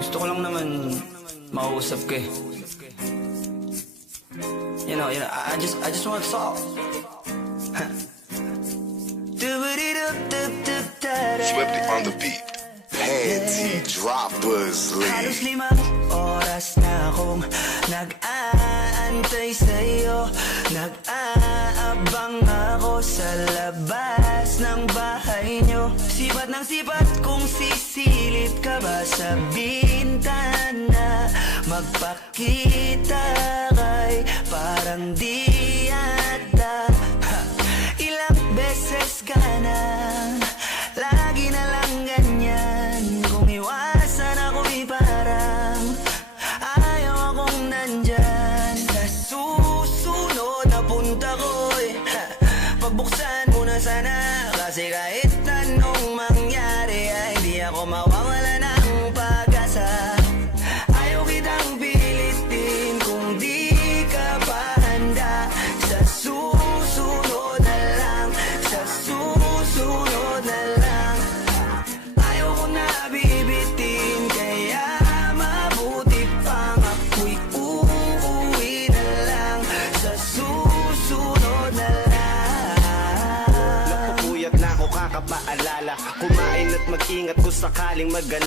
Gusto ko lang naman makausap ka eh. You know, I just want to talk. Swifty on the beat. Panty droppers Halos league. 5 oras na akong nag-aantay sa'yo. Nag-aabang ako sa labas ng bahay nyo. Sipat ng sipat kung sisilip ka ba sa bintana. Magpakita kay parang di yata. Ilang beses ka na, lagi na lang ganyan. Kung iwasan ako'y parang ayaw akong nandyan. Sa susunod na punta ko'y pagbuksan mo na sana. Kasi kahit anong mangyari ay di ako mawawala ng pag-asa. Ayaw kitang pilitin kung di ka pa handa. Sa susunod na lang, sa susunod na lang. Ayaw ko na bibitin, kaya mabuti pang ako'y uuwi na lang. Sa susunod na lang. Napupuyat na ako kakapaalala. Kumain at mag-ingat kung sakaling